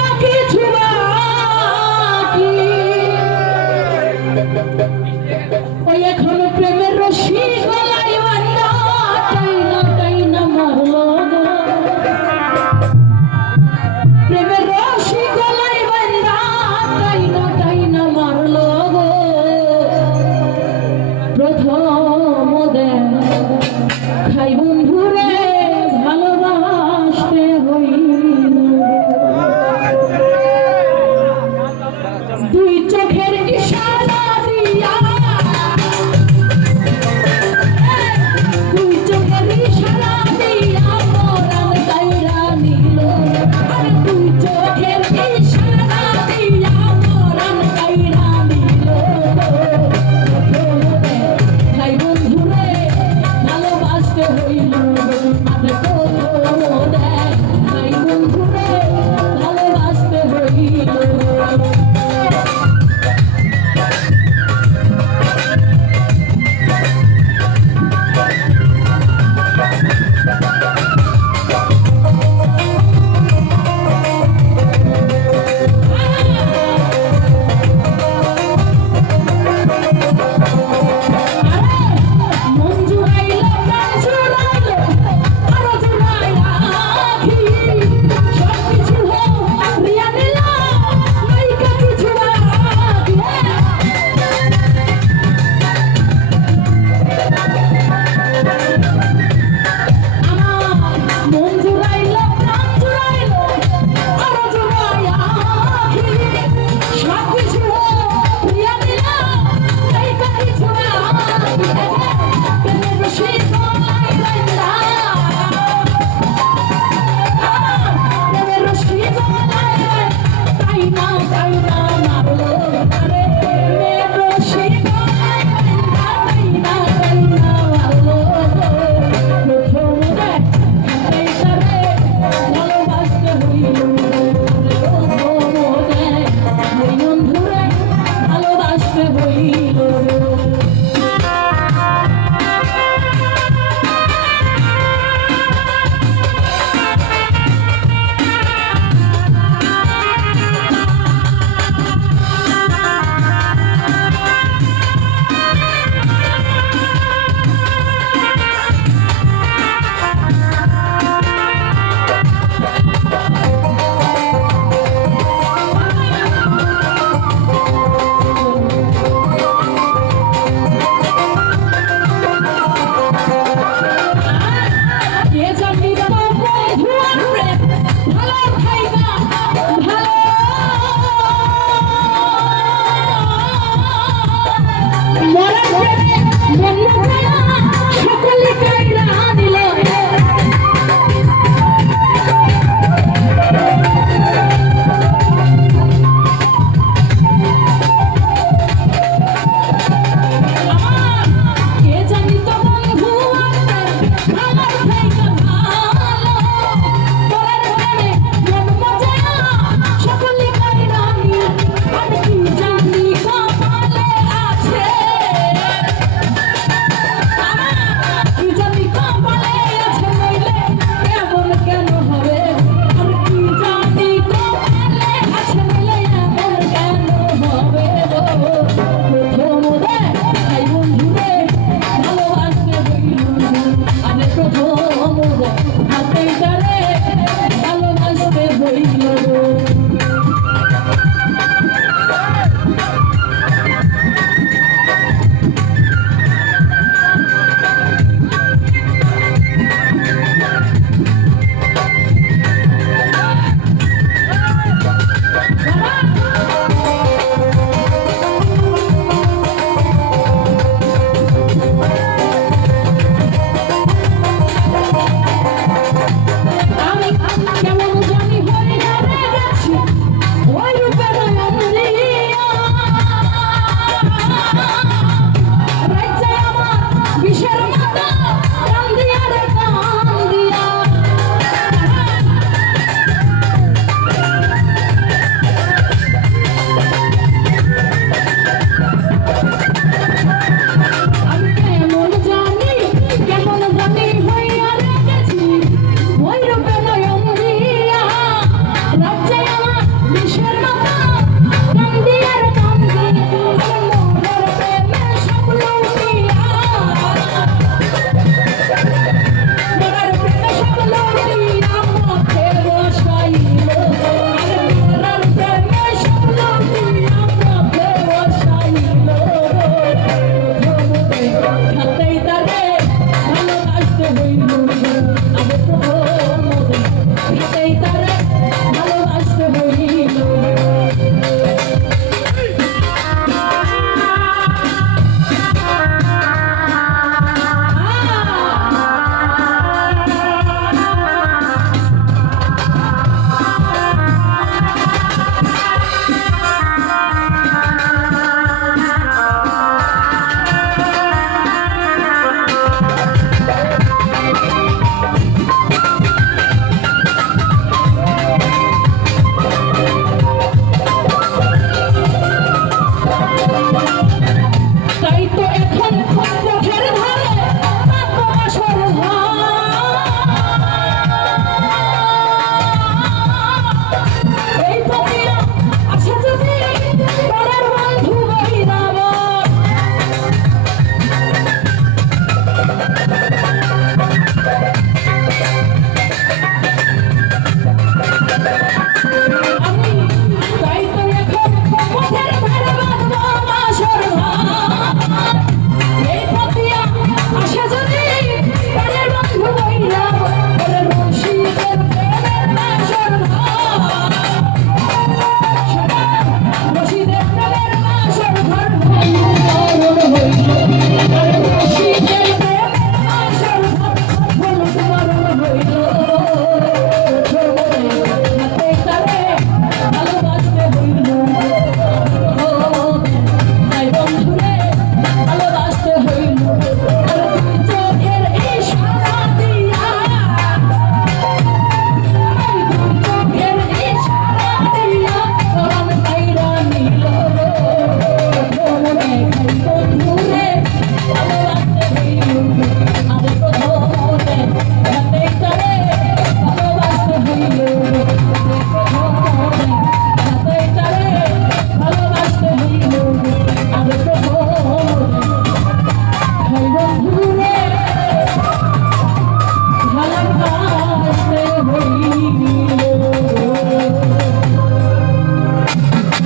Kentucky.